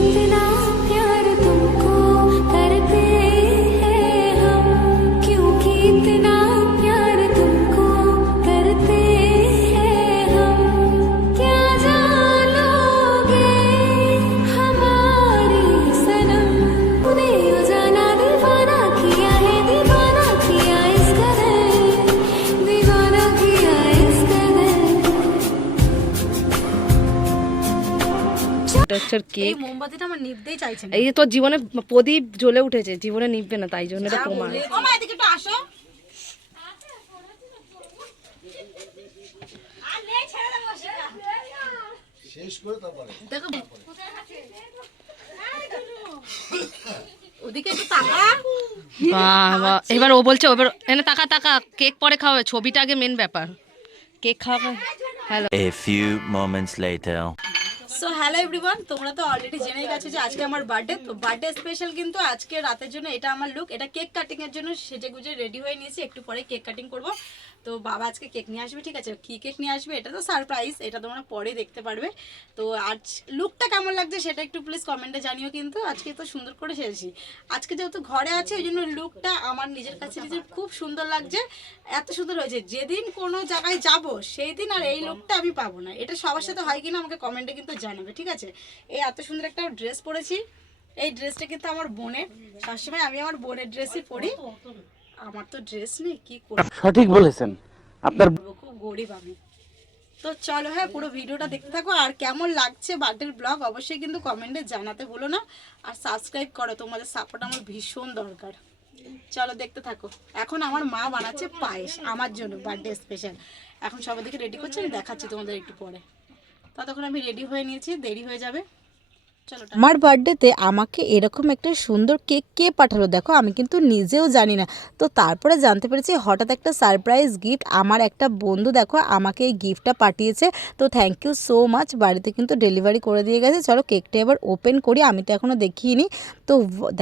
इतना प्यार तुमको करते हैं हम, क्योंकि इतना प्यार तुमको करते हैं हम। क्या जानोगे हमारी सनम, तूने जाना दीवाना किया है, दीवाना किया इस कदर, दीवाना किया इस कदर। কেক মোমবাতিটা আমার নিভতেই চাইছে না। এই যে তোর জীবনে প্রদীপ জ্বলে উঠেছে, জীবনে নিভবে না, তাই জন্য এটা প্রমাণ। ও মা এদিকে একটু আসো। আর নে ছেড়ে দাও বসিটা। শেষ করে তারপরে দেখো ওদিকে একটু তাকা। বাবা এবার ও বলছে এবার এনে তাকা তাকা, কেক পরে খাওয়াবে, ছবিটা আগে মেন ব্যাপার, কেক খাওয়াবে। Hello A few moments later. So hello everyone, তোমরা তো অলরেডি জেনেই গেছো যে আজকে আমার বার্থডে। তো বার্থডে স্পেশাল কিন্তু আজকে রাতের জন্য এটা আমার লুক। এটা কেক কাটিং এর জন্য সেজে গুজে রেডি হয়ে নিয়েছি, একটু পরে কেক কাটিং করব। তো বাবা আজকে কেক নিয়ে আসবে, ঠিক আছে? কী কেক নিয়ে আসবে এটা তো সারপ্রাইজ, এটা তোমরা পরে দেখতে পারবে। তো আজ লুকটা কেমন লাগছে সেটা একটু প্লিজ কমেন্টে জানিও। কিন্তু আজকে তো সুন্দর করে সেজেছি, আজকে যেহেতু ঘরে আছে ওই জন্য লুকটা আমার নিজের কাছে নিজের খুব সুন্দর লাগছে, এত সুন্দর হয়েছে। যেদিন কোনো জায়গায় যাব সেই দিন আর এই লুকটা আমি পাবো না। এটা সবার সাথে হয় কিনা আমাকে কমেন্টে কিন্তু জানাবে, ঠিক আছে? এই এত সুন্দর একটা ড্রেস পরেছি, এই ড্রেসটা কিন্তু আমার বোনের, সবসময় আমি আমার বোনের ড্রেসই পরি। আমার তো ড্রেস নেই, কি করব? সঠিক বলেছেন, আপনার খুব গরিব আমি। তো চলো হ্যাঁ, পুরো ভিডিওটা দেখতে থাকো। আর কেমন লাগছে বার্থডের ব্লগ অবশ্যই কিন্তু কমেন্টে জানাতে ভুলো না। আর সাবস্ক্রাইব করো, তোমাদের সাপোর্ট আমার ভীষণ দরকার। চলো দেখতে থাকো। এখন আমার মা বানাচ্ছে পায়েস আমার জন্য, বার্থডে স্পেশাল। এখন সবার দিকে রেডি করছে, আমি দেখাচ্ছি তোমাদের একটু পরে। ততক্ষণ আমি রেডি হয়ে নিয়েছি, দেরি হয়ে যাবে। আমার বার্থডেতে আমাকে এরকম একটা সুন্দর কেক কে পাঠালো দেখো, আমি কিন্তু নিজেও জানি না। তো তারপরে জানতে পেরেছি হঠাৎ একটা সারপ্রাইজ গিফট, আমার একটা বন্ধু দেখো আমাকে এই গিফটটা পাঠিয়েছে। তো থ্যাংক ইউ সো মাচ, বাড়িতে কিন্তু ডেলিভারি করে দিয়ে গেছে। চলো কেকটা এবার ওপেন করি, আমি তো এখনও দেখিনি। তো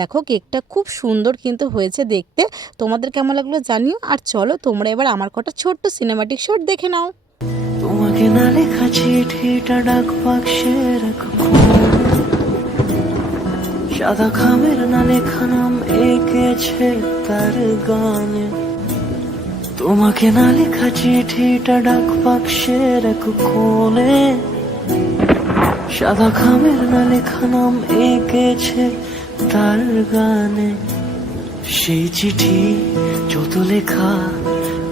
দেখো কেকটা খুব সুন্দর কিন্তু হয়েছে দেখতে, তোমাদের কেমন লাগলো জানিও। আর চলো তোমরা এবার আমার কটা ছোট্ট সিনেমাটিক শট দেখে নাও। তোমাকে না লেখা চিঠিটা ডাক বাক্সে রাখো, সাদা খামের না লেখা নাম এঁকেছে তার গানে। তোমাকে না লেখা চিঠিটা ডাক বাক্সে রাখো কোণে, সাদা খামের না লেখা নাম এঁকেছে তার গানে। সেই চিঠি যত লেখা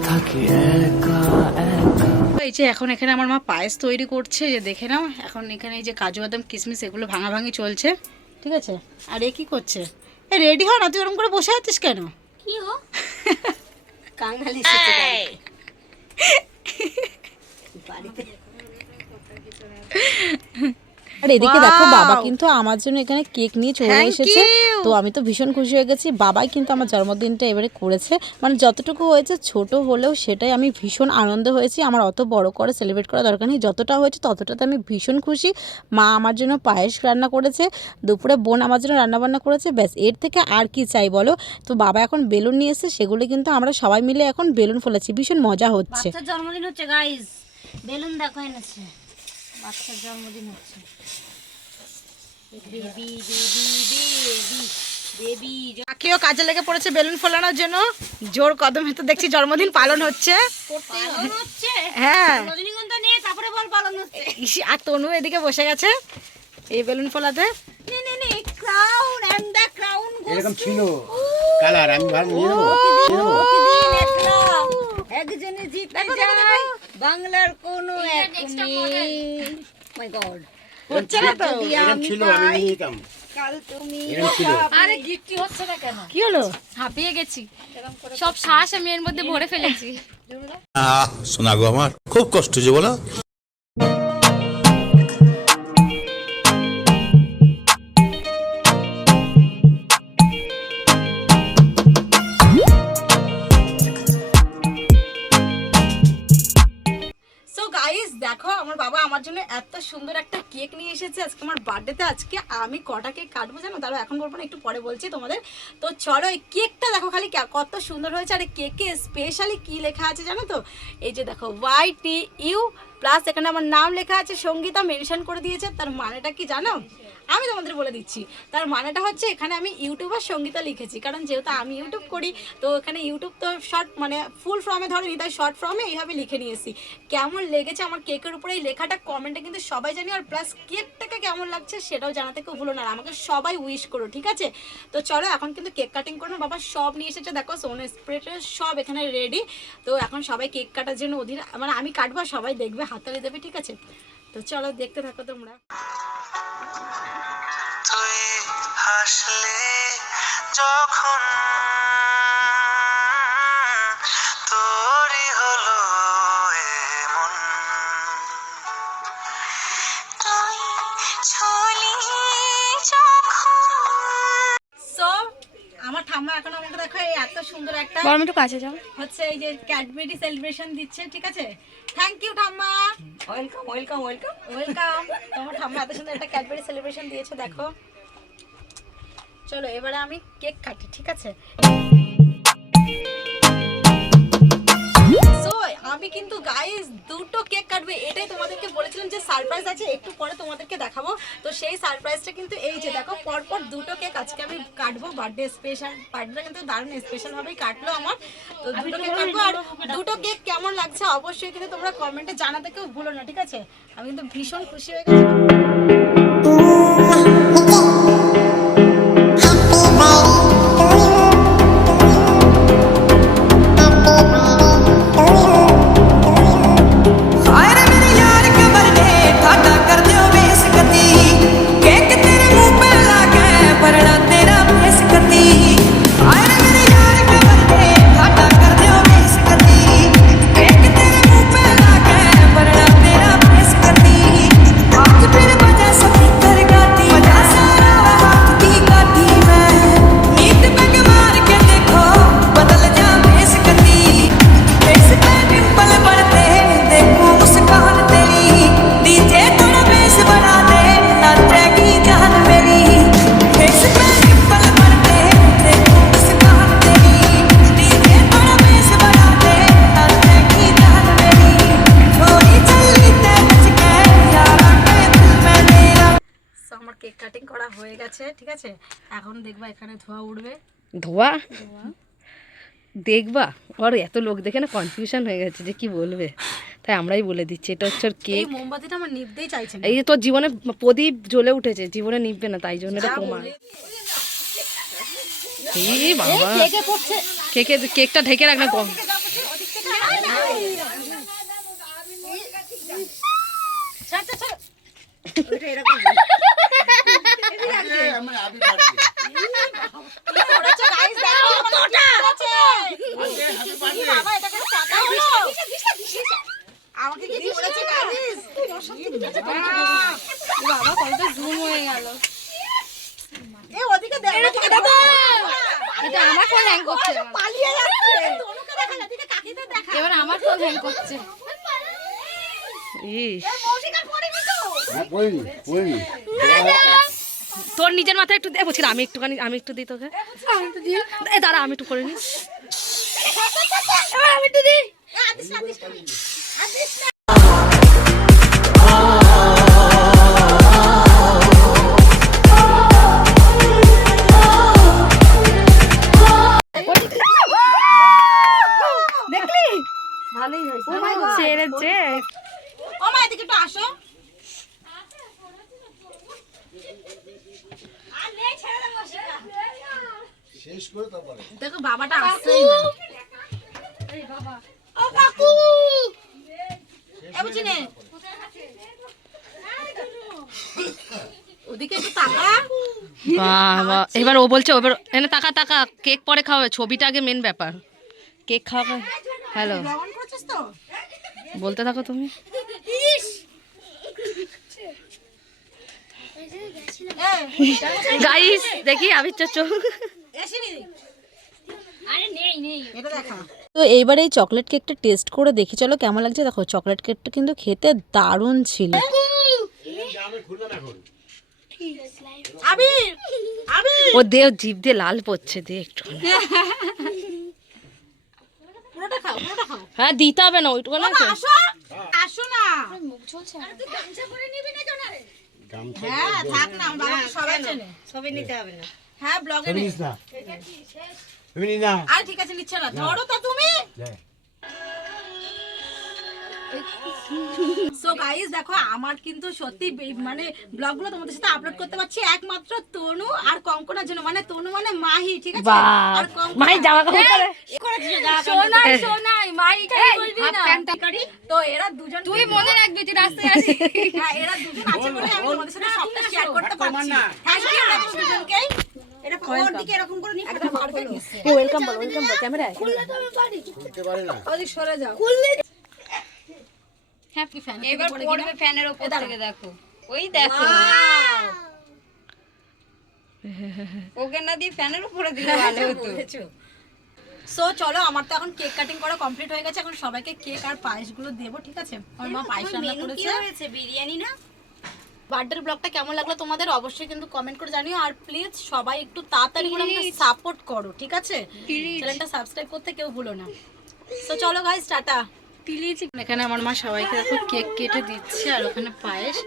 থাকে একা একা। এই যে এখন এখানে আমার মা পায়েস তৈরি করছে, যে দেখে নাও। এখন এখানে এই যে কাজু বাদাম কিশমিশ এগুলো ভাঙাভাঙি চলছে, ঠিক আছে? আর এ কি করছে? এ রেডি হ না, তুই ওরকম করে বসে আছিস কেন? কি হো কাঙালি বাড়িতে। আর এদিকে দেখো বাবা কিন্তু আমার জন্য এখানে কেক নিয়ে চলে এসেছে। তো আমি তো ভীষণ খুশি হয়ে গেছি, বাবাই কিন্তু আমার জন্মদিনটা এবারে করেছে। মানে যতটুকু হয়েছে ছোট হলেও সেটাই আমি ভীষণ আনন্দ হয়েছি। আমার অত বড় করে সেলিব্রেট করা দরকার নেই, যতটা হয়েছে ততটাতে আমি ভীষণ খুশি। মা আমার জন্য পায়েস রান্না করেছে, দুপুরে বোন আমার জন্য রান্নাবান্না করেছে, ব্যাস এর থেকে আর কি চাই বলো? তো বাবা এখন বেলুন নিয়ে এসেছে, সেগুলো কিন্তু আমরা সবাই মিলে এখন বেলুন ফোলাচ্ছি, ভীষণ মজা হচ্ছে। বাচ্চার জন্মদিন হচ্ছে গাইস, বেলুন দেখো এনেছে, বাচ্চার জন্মদিন হচ্ছে। বেবি বেবি বেবি বেবি কাকিও কাজে লেগে পড়েছে বেলুন ফোলানোর জন্য, জোর কদমে তো দেখছি জন্মদিন পালন হচ্ছে। পালন হচ্ছে, হ্যাঁ রজনীগন্ধা নিয়ে তারপরে বল পালন হচ্ছে। আর তনু এদিকে বসে গেছে এই বেলুন ফোলাতে। নে নে নে, ক্রাউন এন্ড দ্য ক্রাউন এরকম ছিল কালার, আমি ভালো নিয়ে নেবো। প্রতিদিন একটা একজনে জিতে যায়, বাংলার কোনো এক নেই। মাই গড, হচ্ছে না তো? এরকম ছিল, আমি নিয়ে নিতাম। কাল তুমি এরকম ছিল। আরে গিফট হচ্ছে না কেন? কি হলো? হাঁপিয়ে গেছি, সব শ্বাস আমি এর মধ্যে ভরে ফেলেছি। শোনা গো, আমার খুব কষ্ট যে বলো। দেখো আমার বাবা আমার জন্য এত সুন্দর একটা কেক নিয়ে এসেছে আজকে আমার বার্থডেতে। আজকে আমি কটা কেক কাটবো জানো? তাহলে এখন বলবো না, একটু পরে বলছি তোমাদের। তো চলো এই কেকটা দেখো খালি কত সুন্দর হয়েছে। আর কেকে স্পেশালি কি লেখা আছে জানো তো? এই যে দেখো YTU প্লাস এখানে আমার নাম লেখা আছে সঙ্গীতা, মেনশন করে দিয়েছে। তার মানেটা কি জানো? আমি তোমাদের বলে দিচ্ছি। তার মানেটা হচ্ছে এখানে আমি ইউটিউবার সঙ্গীতা লিখেছি, কারণ যেহেতু আমি ইউটিউব করি তো এখানে ইউটিউব তো শর্ট মানে ফুল ফর্মে ধরেনি, তাই শর্ট ফর্মে এইভাবে লিখে নিয়েছি। কেমন লেগেছে আমার কেকের উপরে এই লেখাটা কমেন্টে কিন্তু সবাই জানি, আর প্লাস কেকটাকে কেমন লাগছে সেটাও জানাতে কেউ ভুলো না, আর আমাকে সবাই উইশ করো, ঠিক আছে? তো চলো এখন কিন্তু কেক কাটিং করবো। বাবা সব নিয়ে এসেছে, দেখো সোন স্প্রেটা সব এখানে রেডি। তো এখন সবাই কেক কাটার জন্য অধীর, মানে আমি কাটবো সবাই দেখবে, হাততালি দেবে, ঠিক আছে? তো চলো দেখতে থাকো তোমরা। তুই হাসলে যখন তোরই হলো এমন, তুই চলি যখন। সো আমার ঠাম্মা এখন আমাকে দেখো এই এত সুন্দর একটা বরং একটু কাছে যাও। হচ্ছে এই যে ক্যাডবেরি সেলিব্রেশন দিচ্ছে, ঠিক আছে? থ্যাংক ইউ ঠাম্মা, ওয়েলকাম ওয়েলকাম ওয়েলকাম। ওয়েলকাম। তোমার ঠাম্মা এত সুন্দর একটা ক্যাডবেরি সেলিব্রেশন দিয়েছে, দেখো। চলো এবারে আমি কেক কাটি, ঠিক আছে? সো আমি কিন্তু গাইস দুটো কেক কাটবে, এটাই তোমাদেরকে বলেছিলাম যে সারপ্রাইজ আছে, একটু পরে তোমাদেরকে দেখাবো। তো সেই সারপ্রাইজটা কিন্তু এই যে দেখো, পরপর দুটো কেক আজকে আমি কাটবো। বার্থডে স্পেশাল, বার্থডে কিন্তু দারুণ স্পেশাল ভাবেই কাটলো আমার। তো দুটো কেক কাটবো, আর দুটো কেক কেমন লাগছে অবশ্যই কিন্তু তোমরা কমেন্টে জানাতে কেউ ভুলো না, ঠিক আছে? আমি কিন্তু ভীষণ খুশি হয়ে গেছি। আমার কেক কাটিং করা হয়ে গেছে, ঠিক আছে? এখন দেখবা এখানে ধোয়া উঠবে। ধোয়া দেখবা, আর এত লোক দেখে না কনফিউশন হয়ে গেছে যে কি বলবে, তাই আমরাই বলে দিচ্ছি এটা হচ্ছে ওর এই কেক। মোমবাতিটা আমার নিভতেই চাইছে না। এই যে তোর জীবনে প্রদীপ জ্বলে উঠেছে, জীবনে নিভবে না, তাই জন্য এটা প্রমাণ। এই বাবা, কেকে পড়ছে। কেকটা ঢেকে রাখ না, গরম। ছাড় ছাড় ছাড়। কি করেছো গাইস, দেখো কতটা আছে। বাবা এটা করে টাকা হলো। আমাকে কি করেছে গাইস? বাবা কতটা জুম হয়ে গেল। এ ওদিকে দেখো, দেখো। এটা আমার ফোন হ্যাং করছে, পালিয়ে যাচ্ছে। তনুকে দেখা না, দিকে কাকিতে দেখা। এবার আমার ফোন হ্যাং করছে। ইস, মৌসিকার পড়ে গেছো। পড়িনি। তোর নিজের মাথায় একটু দে, বলছি আমি একটুখানি, আমি একটু দিই তোকে। এ দাঁড়া, আমি একটু করে নি। আমি একটু দিই। আদিস আদিস আদিস। দেখলি? ভালোই হয়েছে। Oh my God. ছেড়েছে। ও মা এদিকে একটু আসো। দেখো বাবাটা আসছেই না। ও কাকু, এ বুঝি নে। ওদিকে একটু তাকা। বাবা, এবার ও বলছে এবার এনে তাকা তাকা, কেক পরে খাওয়াবে, ছবিটা আগে মেন ব্যাপার। কেক খাওয়াবে। হ্যালো, লবণ করেছিস তো? বলতে থাকো তুমি। গাইস দেখি আবির চাচু। এসিনি। আরে নেই নেই। এটা দেখা। তো এইবার এই চকলেট কেকটা টেস্ট করে দেখি চলো কেমন লাগছে। দেখো চকলেট কেকটা কিন্তু খেতে দারুণ ছিল। আবির, আবির। ও দে, ও জিভ দিয়ে লাল পড়ছে, দে একটু। পুরোটা খাও পুরোটা খাও হ্যাঁ দিতে হবে না ওইটুকু না আসো আসো না হ্যাঁ থাক না আমার বাবাকে সবাই চেনে ছবি নিতে হবে না হ্যাঁ ব্লগে নে না তুমি নি না আর ঠিক আছে নিচ্ছে না ধরো তো তুমি সো গাইস দেখো আমার কিন্তু সত্যি মানে ব্লগগুলো তোমাদের সাথে আপলোড করতে পারছি একমাত্র তনু আর কঙ্কনার জন্য মানে তনু মানে মাহি ঠিক আছে আর কঙ্কনা মাই জামা কাপড় পরে সোনাই মাই বলবি না তো এরা দুজন তুই মনে রাখবি তুই রাস্তায় আসিস হ্যাঁ এরা দুজন আছে বলে আমি তোমাদের সাথে সবটা শেয়ার করতে পারছি থ্যাংক ইউ এরা দুজনকে এটা ওর দিকে এরকম করে নিয়ে একদম পারফেক্ট ওয়েলকাম বল ক্যামেরায় করতে পারে না ওদিক সরে যাও হ্যাপি ফ্যান এবার পড়বে ফ্যানের উপর থেকে দেখো ওই দেখো ওকে না দিয়ে ফ্যানের উপরে দিলে ভালো হতো সো চলো আমার তো এখন কেক কাটিং করা কমপ্লিট হয়ে গেছে এখন সবাইকে কেক আর পায়েসগুলো দেবো ঠিক আছে আমার মা পায়েস রান্না করেছে বিরিয়ানি না বার্থডে ব্লগটা কেমন লাগলো তোমাদের অবশ্যই কিন্তু কমেন্ট করে জানিও আর প্লিজ সবাই একটু তাড়াতাড়ি করে আমাকে সাপোর্ট করো ঠিক আছে চ্যানেলটা সাবস্ক্রাইব করতে কেউ ভুলো না তো চলো গাইস টাটা এখানে আমার মা সবাইকে দেখো কেক কেটে দিচ্ছে আর ওখানে পায়েস